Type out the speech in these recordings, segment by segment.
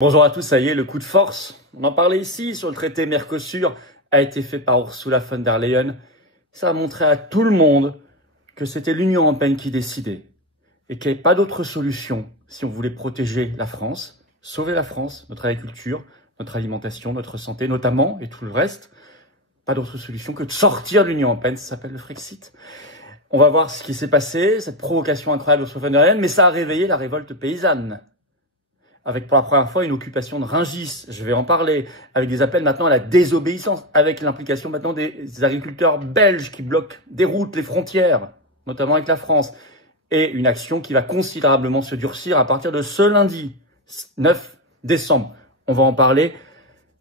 Bonjour à tous, ça y est, le coup de force, on en parlait ici sur le traité Mercosur, a été fait par Ursula von der Leyen. Ça a montré à tout le monde que c'était l'Union européenne qui décidait et qu'il n'y avait pas d'autre solution si on voulait protéger la France, sauver la France, notre agriculture, notre alimentation, notre santé notamment et tout le reste. Pas d'autre solution que de sortir de l'Union européenne, ça s'appelle le Frexit. On va voir ce qui s'est passé, cette provocation incroyable d'Ursula von der Leyen, mais ça a réveillé la révolte paysanne. Avec pour la première fois une occupation de Rungis, je vais en parler, avec des appels maintenant à la désobéissance, avec l'implication maintenant des agriculteurs belges qui bloquent des routes, les frontières, notamment avec la France, et une action qui va considérablement se durcir à partir de ce lundi, 9 décembre. On va en parler,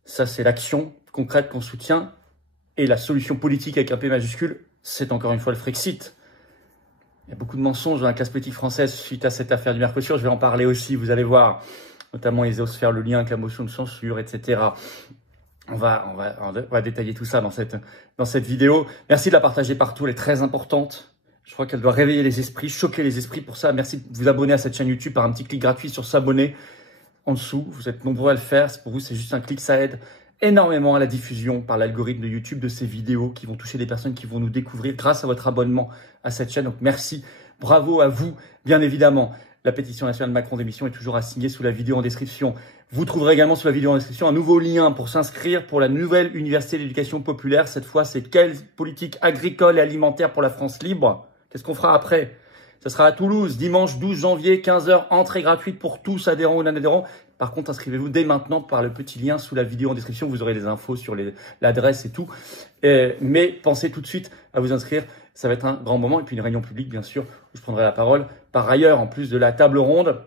ça c'est l'action concrète qu'on soutient, et la solution politique avec un P majuscule, c'est encore une fois le Frexit. Il y a beaucoup de mensonges dans la classe politique française suite à cette affaire du Mercosur, je vais en parler aussi, vous allez voir. Notamment, ils osent faire le lien avec la motion de censure, etc. On va détailler tout ça dans cette vidéo. Merci de la partager partout, elle est très importante. Je crois qu'elle doit réveiller les esprits, choquer les esprits. Pour ça, merci de vous abonner à cette chaîne YouTube par un petit clic gratuit sur s'abonner en dessous. Vous êtes nombreux à le faire. Pour vous, c'est juste un clic, ça aide énormément à la diffusion par l'algorithme de YouTube de ces vidéos qui vont toucher des personnes qui vont nous découvrir grâce à votre abonnement à cette chaîne. Donc, merci. Bravo à vous, bien évidemment. La pétition nationale de Macron d'émission est toujours à signer sous la vidéo en description. Vous trouverez également sous la vidéo en description un nouveau lien pour s'inscrire pour la nouvelle université d'éducation populaire. Cette fois, c'est quelle politique agricole et alimentaire pour la France libre? Qu'est-ce qu'on fera après? Ça sera à Toulouse, dimanche 12 janvier, 15 h, entrée gratuite pour tous, adhérents ou non-adhérents. Par contre, inscrivez-vous dès maintenant par le petit lien sous la vidéo en description. Vous aurez les infos sur l'adresse et tout. Mais pensez tout de suite à vous inscrire. Ça va être un grand moment. Et puis une réunion publique, bien sûr, où je prendrai la parole. Par ailleurs, en plus de la table ronde,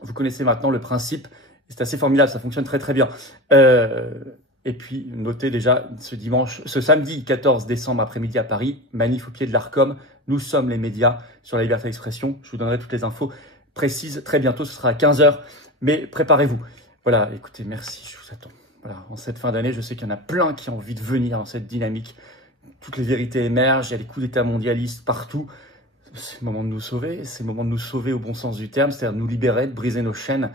vous connaissez maintenant le principe. C'est assez formidable, ça fonctionne très très bien. Et puis, notez déjà ce samedi 14 décembre après-midi à Paris, manif au pied de l'Arcom. Nous sommes les médias sur la liberté d'expression. Je vous donnerai toutes les infos précises très bientôt. Ce sera à 15 h. Mais préparez-vous. Voilà, écoutez, merci, je vous attends. Voilà, en cette fin d'année, je sais qu'il y en a plein qui ont envie de venir dans cette dynamique. Toutes les vérités émergent, il y a des coups d'état mondialistes partout. C'est le moment de nous sauver, c'est le moment de nous sauver au bon sens du terme, c'est-à-dire de nous libérer, de briser nos chaînes,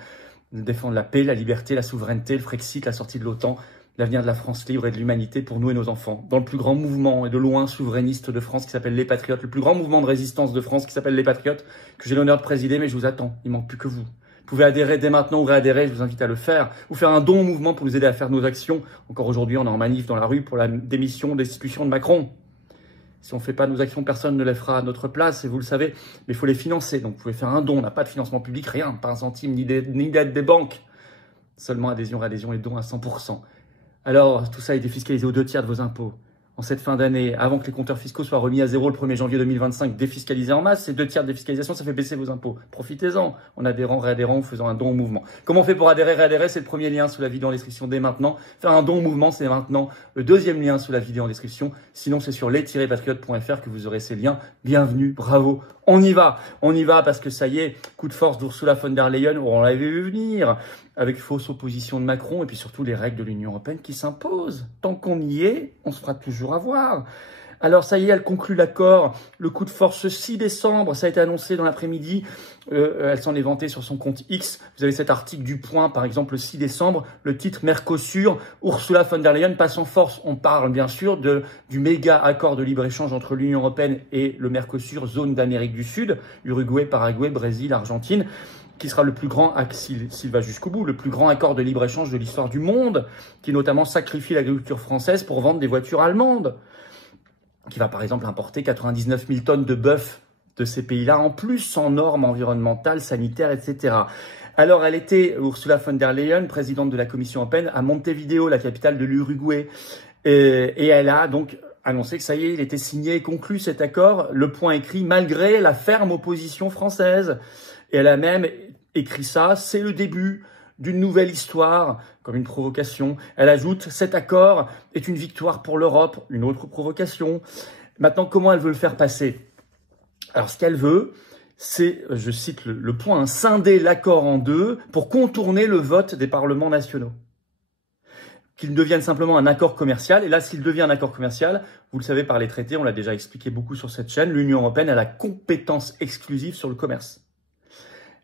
de défendre la paix, la liberté, la souveraineté, le Frexit, la sortie de l'OTAN, l'avenir de la France libre et de l'humanité pour nous et nos enfants. Dans le plus grand mouvement et de loin souverainiste de France qui s'appelle Les Patriotes, le plus grand mouvement de résistance de France qui s'appelle Les Patriotes, que j'ai l'honneur de présider, mais je vous attends, il ne manque plus que vous. Vous pouvez adhérer dès maintenant ou réadhérer, je vous invite à le faire, ou faire un don au mouvement pour nous aider à faire nos actions. Encore aujourd'hui, on est en manif dans la rue pour la démission, destitution de Macron. Si on ne fait pas nos actions, personne ne les fera à notre place, et vous le savez, mais il faut les financer. Donc vous pouvez faire un don, on n'a pas de financement public, rien, pas un centime, ni d'aide des banques. Seulement adhésion, réadhésion et don à 100%. Alors, tout ça est défiscalisé aux 2 tiers de vos impôts. En cette fin d'année, avant que les compteurs fiscaux soient remis à zéro le 1er janvier 2025, défiscalisés en masse, ces 2 tiers de défiscalisation, ça fait baisser vos impôts. Profitez-en, en adhérant, réadhérant ou faisant un don au mouvement. Comment on fait pour adhérer, réadhérer? C'est le premier lien sous la vidéo en description dès maintenant. Faire un don au mouvement, c'est maintenant le deuxième lien sous la vidéo en description. Sinon, c'est sur les-patriotes.fr que vous aurez ces liens. Bienvenue, bravo. On y va parce que ça y est, coup de force d'Ursula von der Leyen, on l'avait vu venir, avec fausse opposition de Macron et puis surtout les règles de l'Union européenne qui s'imposent. Tant qu'on y est, on se fera toujours avoir. Alors ça y est, elle conclut l'accord, le coup de force 6 décembre, ça a été annoncé dans l'après-midi, elle s'en est vantée sur son compte X. Vous avez cet article du Point, par exemple, le 6 décembre, le titre Mercosur, Ursula von der Leyen passe en force. On parle bien sûr du méga accord de libre-échange entre l'Union européenne et le Mercosur, zone d'Amérique du Sud, Uruguay, Paraguay, Brésil, Argentine, qui sera le plus grand, s'il va jusqu'au bout, le plus grand accord de libre-échange de l'histoire du monde, qui notamment sacrifie l'agriculture française pour vendre des voitures allemandes, qui va par exemple importer 99 000 tonnes de bœuf de ces pays-là, en plus sans normes environnementales, sanitaires, etc. Alors, elle était, Ursula von der Leyen, présidente de la Commission européenne, à Montevideo, la capitale de l'Uruguay, et elle a donc annoncé que ça y est, il était signé et conclu cet accord, le Point écrit, malgré la ferme opposition française. Et elle a même écrit ça, c'est le début d'une nouvelle histoire, comme une provocation. Elle ajoute, cet accord est une victoire pour l'Europe, une autre provocation. Maintenant, comment elle veut le faire passer? Alors, ce qu'elle veut, c'est, je cite le Point, scinder l'accord en deux pour contourner le vote des parlements nationaux. Qu'il devienne simplement un accord commercial. Et là, s'il devient un accord commercial, vous le savez par les traités, on l'a déjà expliqué beaucoup sur cette chaîne, l'Union européenne a la compétence exclusive sur le commerce.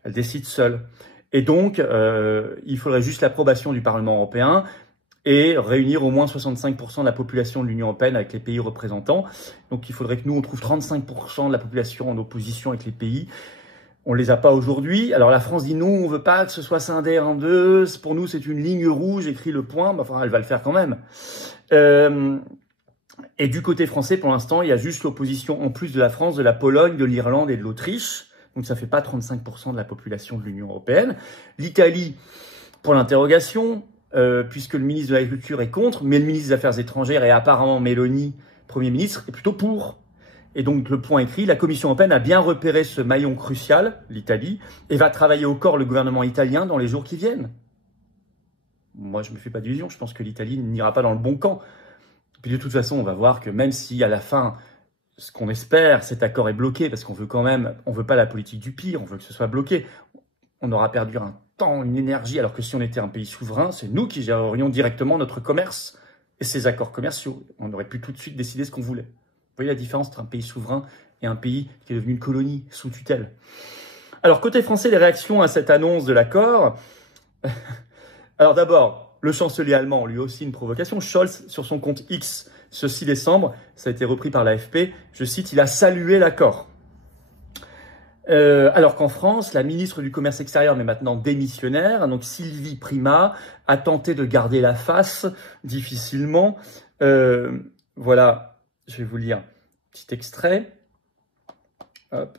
Elle décide seule. Et donc, il faudrait juste l'approbation du Parlement européen et réunir au moins 65% de la population de l'Union européenne avec les pays représentants. Donc il faudrait que nous, on trouve 35% de la population en opposition avec les pays. On ne les a pas aujourd'hui. Alors la France dit non, on ne veut pas que ce soit scindé en deux. Pour nous, c'est une ligne rouge, écrit le point. Enfin, elle va le faire quand même. Et du côté français, pour l'instant, il y a juste l'opposition, en plus de la France, de la Pologne, de l'Irlande et de l'Autriche. Donc ça ne fait pas 35% de la population de l'Union européenne. L'Italie, pour l'interrogation, puisque le ministre de l'Agriculture est contre, mais le ministre des Affaires étrangères et apparemment Meloni, Premier ministre, est plutôt pour. Et donc le point écrit, la Commission européenne a bien repéré ce maillon crucial, l'Italie, et va travailler au corps le gouvernement italien dans les jours qui viennent. Moi, je ne me fais pas d'illusions, je pense que l'Italie n'ira pas dans le bon camp. Puis de toute façon, on va voir que même si à la fin, ce qu'on espère, cet accord est bloqué, parce qu'on veut quand même, on veut pas la politique du pire, on veut que ce soit bloqué, on aura perdu un temps, une énergie, alors que si on était un pays souverain, c'est nous qui gérerions directement notre commerce et ses accords commerciaux. On aurait pu tout de suite décider ce qu'on voulait. Vous voyez la différence entre un pays souverain et un pays qui est devenu une colonie sous tutelle. Alors, côté français, les réactions à cette annonce de l'accord. Alors d'abord, le chancelier allemand, lui aussi une provocation. Scholz, sur son compte X, ce 6 décembre, ça a été repris par l'AFP, je cite, il a salué l'accord. Alors qu'en France, la ministre du Commerce extérieur, mais maintenant démissionnaire, donc Sylvie Primas, a tenté de garder la face difficilement. Voilà, je vais vous lire un petit extrait. Hop.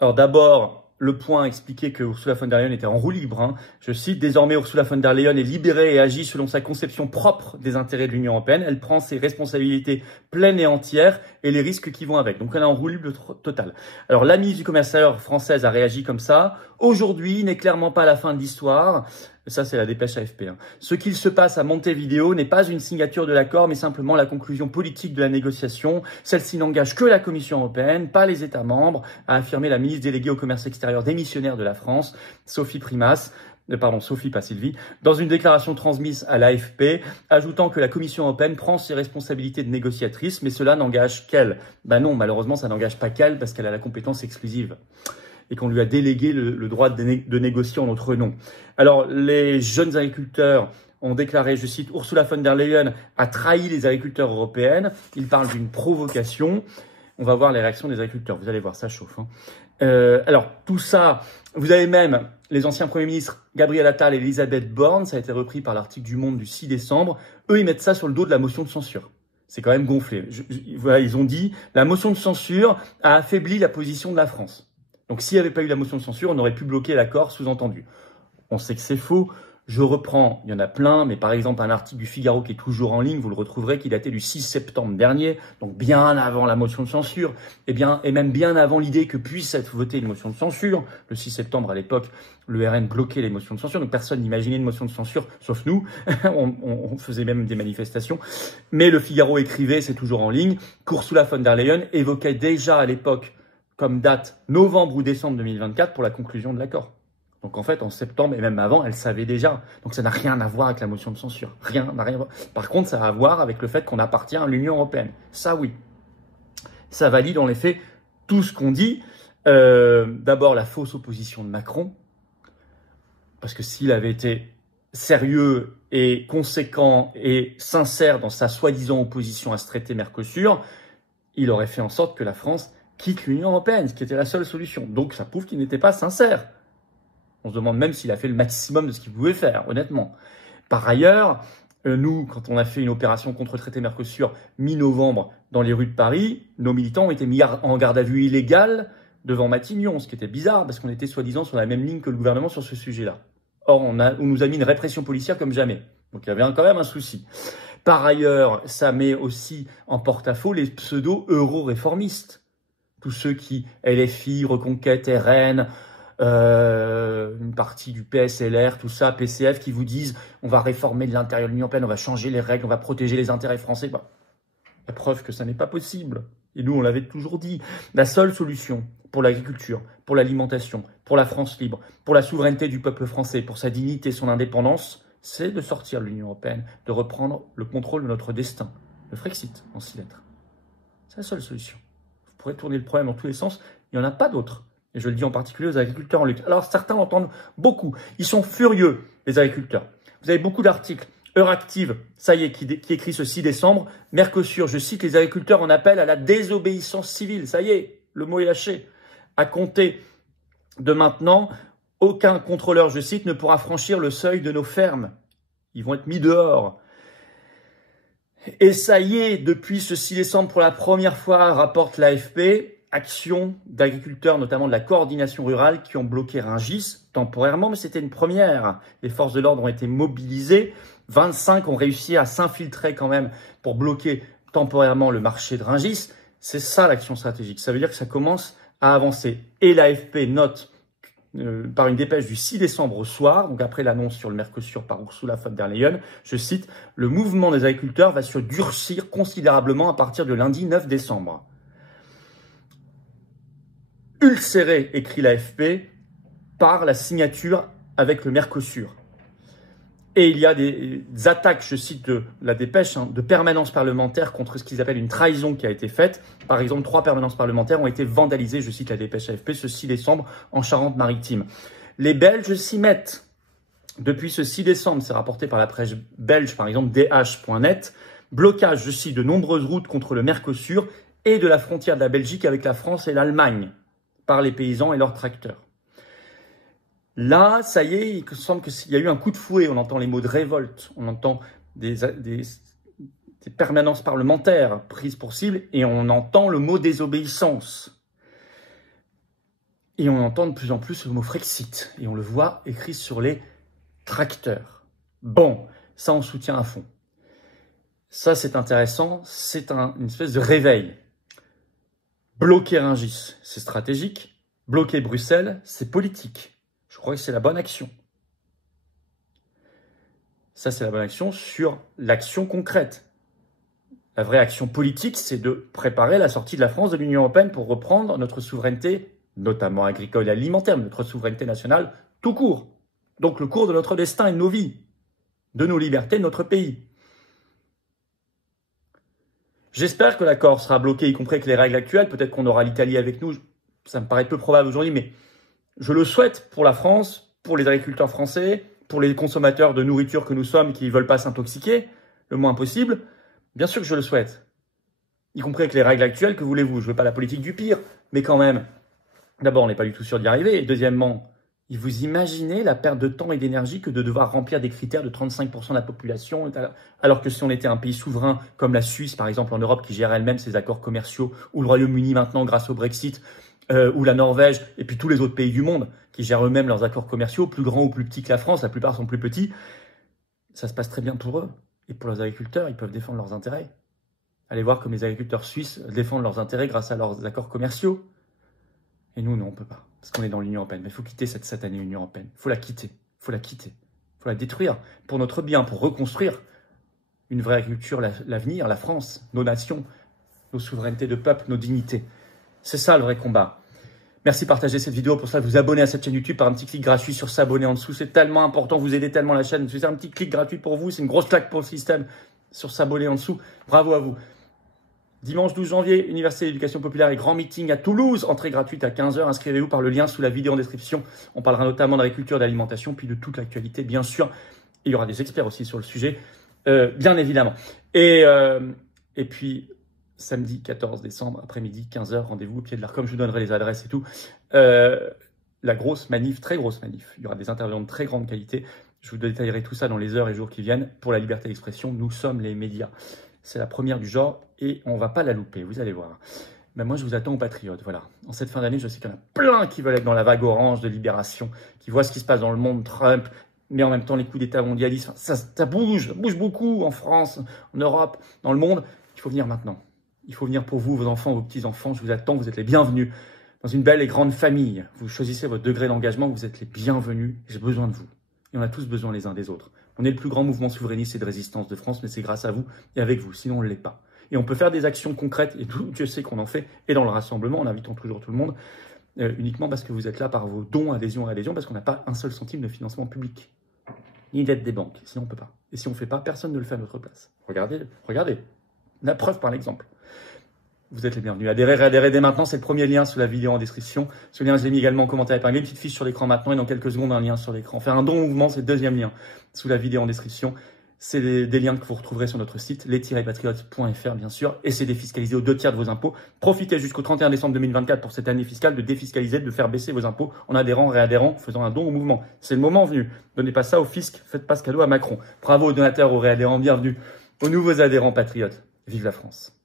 Alors d'abord, le point expliquait que Ursula von der Leyen était en roue libre. Hein. Je cite, « Désormais, Ursula von der Leyen est libérée et agit selon sa conception propre des intérêts de l'Union européenne. Elle prend ses responsabilités pleines et entières et les risques qui vont avec. » Donc, elle est en roue libre totale. Alors, la ministre du Commerce extérieur française a réagi comme ça. Aujourd'hui n'est clairement pas la fin de l'histoire. Ça, c'est la dépêche AFP. Hein. Ce qu'il se passe à Montevideo n'est pas une signature de l'accord, mais simplement la conclusion politique de la négociation. Celle-ci n'engage que la Commission européenne, pas les États membres, a affirmé la ministre déléguée au commerce extérieur démissionnaire de la France, Sophie Primas. Sophie, pas Sylvie, dans une déclaration transmise à l'AFP, ajoutant que la Commission européenne prend ses responsabilités de négociatrice, mais cela n'engage qu'elle. Ben non, malheureusement, ça n'engage pas qu'elle, parce qu'elle a la compétence exclusive et qu'on lui a délégué le droit de négocier en notre nom. Alors, les jeunes agriculteurs ont déclaré, je cite, « Ursula von der Leyen a trahi les agriculteurs européennes ». Ils parlent d'une provocation. On va voir les réactions des agriculteurs. Vous allez voir, ça chauffe. Hein. Alors, tout ça, vous avez même les anciens premiers ministres Gabriel Attal et Elisabeth Borne, ça a été repris par l'article du Monde du 6 décembre. Eux, ils mettent ça sur le dos de la motion de censure. C'est quand même gonflé. Voilà, ils ont dit, la motion de censure a affaibli la position de la France. Donc, s'il n'y avait pas eu la motion de censure, on aurait pu bloquer l'accord, sous-entendu. On sait que c'est faux. Je reprends, il y en a plein, mais par exemple, un article du Figaro qui est toujours en ligne, vous le retrouverez, qui datait du 6 septembre dernier, donc bien avant la motion de censure, et même bien avant l'idée que puisse être votée une motion de censure. Le 6 septembre, à l'époque, le RN bloquait les motions de censure, donc personne n'imaginait une motion de censure, sauf nous. on faisait même des manifestations. Mais le Figaro écrivait, c'est toujours en ligne, qu'Ursula von der Leyen évoquait déjà à l'époque comme date novembre ou décembre 2024 pour la conclusion de l'accord. Donc en fait, en septembre et même avant, elle savait déjà. Donc ça n'a rien à voir avec la motion de censure. Rien à voir. Par contre, ça a à voir avec le fait qu'on appartient à l'Union européenne. Ça, oui. Ça valide en effet tout ce qu'on dit. D'abord, la fausse opposition de Macron. Parce que s'il avait été sérieux et conséquent et sincère dans sa soi-disant opposition à ce traité Mercosur, il aurait fait en sorte que la France quitte l'Union européenne, ce qui était la seule solution. Donc ça prouve qu'il n'était pas sincère. On se demande même s'il a fait le maximum de ce qu'il pouvait faire, honnêtement. Par ailleurs, nous, quand on a fait une opération contre le traité Mercosur mi-novembre dans les rues de Paris, nos militants ont été mis en garde à vue illégale devant Matignon, ce qui était bizarre parce qu'on était soi-disant sur la même ligne que le gouvernement sur ce sujet-là. Or, on nous a mis une répression policière comme jamais. Donc il y avait quand même un souci. Par ailleurs, ça met aussi en porte-à-faux les pseudo-euro-réformistes. Tous ceux qui, LFI, Reconquête, RN, une partie du PSLR, tout ça, PCF, qui vous disent on va réformer de l'intérieur de l'Union européenne, on va changer les règles, on va protéger les intérêts français. Bah, la preuve que ça n'est pas possible. Et nous, on l'avait toujours dit. La seule solution pour l'agriculture, pour l'alimentation, pour la France libre, pour la souveraineté du peuple français, pour sa dignité et son indépendance, c'est de sortir de l'Union européenne, de reprendre le contrôle de notre destin. Le Frexit, en 6 lettres. C'est la seule solution. Vous pourrez tourner le problème dans tous les sens. Il n'y en a pas d'autre. Et je le dis en particulier aux agriculteurs en lutte. Alors certains entendent beaucoup. Ils sont furieux, les agriculteurs. Vous avez beaucoup d'articles. Euractiv, ça y est, qui écrit ce 6 décembre. Mercosur, je cite, les agriculteurs en appellent à la désobéissance civile. Ça y est, le mot est lâché. À compter de maintenant, aucun contrôleur, je cite, ne pourra franchir le seuil de nos fermes. Ils vont être mis dehors. Et ça y est, depuis ce 6 décembre, pour la première fois, rapporte l'AFP, actions d'agriculteurs, notamment de la coordination rurale, qui ont bloqué Rungis temporairement, mais c'était une première. Les forces de l'ordre ont été mobilisées. 25 ont réussi à s'infiltrer quand même pour bloquer temporairement le marché de Rungis. C'est ça l'action stratégique. Ça veut dire que ça commence à avancer. Et l'AFP note par une dépêche du 6 décembre au soir, donc après l'annonce sur le Mercosur par Ursula von der Leyen, je cite, « Le mouvement des agriculteurs va se durcir considérablement à partir de lundi 9 décembre. » Ulcéré, écrit l'AFP, par la signature avec le Mercosur. Et il y a des attaques, je cite de la dépêche, de permanence parlementaire contre ce qu'ils appellent une trahison qui a été faite. Par exemple, 3 permanences parlementaires ont été vandalisées, je cite la dépêche AFP, ce 6 décembre en Charente-Maritime. Les Belges s'y mettent. Depuis ce 6 décembre, c'est rapporté par la presse belge, par exemple DH.net, blocage, je cite, de nombreuses routes contre le Mercosur et de la frontière de la Belgique avec la France et l'Allemagne par les paysans et leurs tracteurs. Là, ça y est, il semble qu'il y a eu un coup de fouet. On entend les mots de révolte, on entend des permanences parlementaires prises pour cible et on entend le mot désobéissance. Et on entend de plus en plus le mot Frexit et on le voit écrit sur les tracteurs. Bon, ça on soutient à fond. Ça c'est intéressant, c'est une espèce de réveil. Bloquer Rungis, c'est stratégique. Bloquer Bruxelles, c'est politique. Je crois que c'est la bonne action. Ça, c'est la bonne action sur l'action concrète. La vraie action politique, c'est de préparer la sortie de la France de l'Union européenne pour reprendre notre souveraineté, notamment agricole et alimentaire, notre souveraineté nationale tout court. Donc le cours de notre destin et de nos vies, de nos libertés, de notre pays. J'espère que l'accord sera bloqué, y compris avec les règles actuelles. Peut-être qu'on aura l'Italie avec nous. Ça me paraît peu probable aujourd'hui, mais je le souhaite pour la France, pour les agriculteurs français, pour les consommateurs de nourriture que nous sommes qui ne veulent pas s'intoxiquer, le moins possible. Bien sûr que je le souhaite. Y compris avec les règles actuelles, que voulez-vous? Je ne veux pas la politique du pire, mais quand même. D'abord, on n'est pas du tout sûr d'y arriver. Et deuxièmement, vous imaginez la perte de temps et d'énergie que de devoir remplir des critères de 35% de la population, alors que si on était un pays souverain comme la Suisse, par exemple, en Europe, qui gère elle-même ses accords commerciaux, ou le Royaume-Uni maintenant grâce au Brexit, ou la Norvège, et puis tous les autres pays du monde qui gèrent eux-mêmes leurs accords commerciaux, plus grands ou plus petits que la France, la plupart sont plus petits, ça se passe très bien pour eux. Et pour les agriculteurs, ils peuvent défendre leurs intérêts. Allez voir comme les agriculteurs suisses défendent leurs intérêts grâce à leurs accords commerciaux. Et nous, non, on ne peut pas, parce qu'on est dans l'Union européenne. Mais il faut quitter cette satanée Union européenne. Il faut la quitter, il faut la quitter, il faut la détruire pour notre bien, pour reconstruire une vraie agriculture, l'avenir, la France, nos nations, nos souverainetés de peuple, nos dignités. C'est ça le vrai combat. Merci de partager cette vidéo. Pour ça, vous abonner à cette chaîne YouTube par un petit clic gratuit sur s'abonner en dessous. C'est tellement important. Vous aidez tellement la chaîne. C'est un petit clic gratuit pour vous. C'est une grosse claque pour le système sur s'abonner en dessous. Bravo à vous. Dimanche 12 janvier, Université d'éducation populaire et grand meeting à Toulouse. Entrée gratuite à 15 h. Inscrivez-vous par le lien sous la vidéo en description. On parlera notamment d'agriculture, d'alimentation, puis de toute l'actualité, bien sûr. Et il y aura des experts aussi sur le sujet, bien évidemment. Et puis, samedi 14 décembre, après-midi, 15 h, rendez-vous au pied de l'Arcom, je vous donnerai les adresses et tout. La grosse manif, très grosse manif. Il y aura des intervenants de très grande qualité. Je vous détaillerai tout ça dans les heures et jours qui viennent. Pour la liberté d'expression, nous sommes les médias. C'est la première du genre et on ne va pas la louper, vous allez voir. Mais moi, je vous attends aux patriotes, voilà. En cette fin d'année, je sais qu'il y en a plein qui veulent être dans la vague orange de libération, qui voient ce qui se passe dans le monde, Trump, mais en même temps les coups d'État mondialistes. Ça bouge beaucoup en France, en Europe, dans le monde. Il faut venir maintenant. Il faut venir pour vous, vos enfants, vos petits-enfants. Je vous attends, vous êtes les bienvenus. Dans une belle et grande famille, vous choisissez votre degré d'engagement, vous êtes les bienvenus. J'ai besoin de vous. Et on a tous besoin les uns des autres. On est le plus grand mouvement souverainiste et de résistance de France, mais c'est grâce à vous et avec vous, sinon on ne l'est pas. Et on peut faire des actions concrètes, et Dieu sait qu'on en fait, et dans le rassemblement, en invitant toujours tout le monde, uniquement parce que vous êtes là par vos dons, adhésion, parce qu'on n'a pas un seul centime de financement public, ni d'aide des banques, sinon on ne peut pas. Et si on ne fait pas, personne ne le fait à notre place. Regardez, la preuve par l'exemple. vous êtes les bienvenus. Adhérez, réadhérez dès maintenant, c'est le premier lien sous la vidéo en description. Ce lien, je l'ai mis également en commentaire épinglé, une petite fiche sur l'écran maintenant et dans quelques secondes, un lien sur l'écran. Faire un don au mouvement, c'est le deuxième lien sous la vidéo en description. C'est des liens que vous retrouverez sur notre site, les-patriotes.fr bien sûr, et c'est défiscalisé aux 2 tiers de vos impôts. Profitez jusqu'au 31 décembre 2024 pour cette année fiscale de défiscaliser, de faire baisser vos impôts en adhérant, réadhérant, faisant un don au mouvement. C'est le moment venu. Donnez pas ça au fisc, faites pas ce cadeau à Macron. Bravo aux donateurs, aux réadhérents, bienvenue aux nouveaux adhérents patriotes. Vive la France.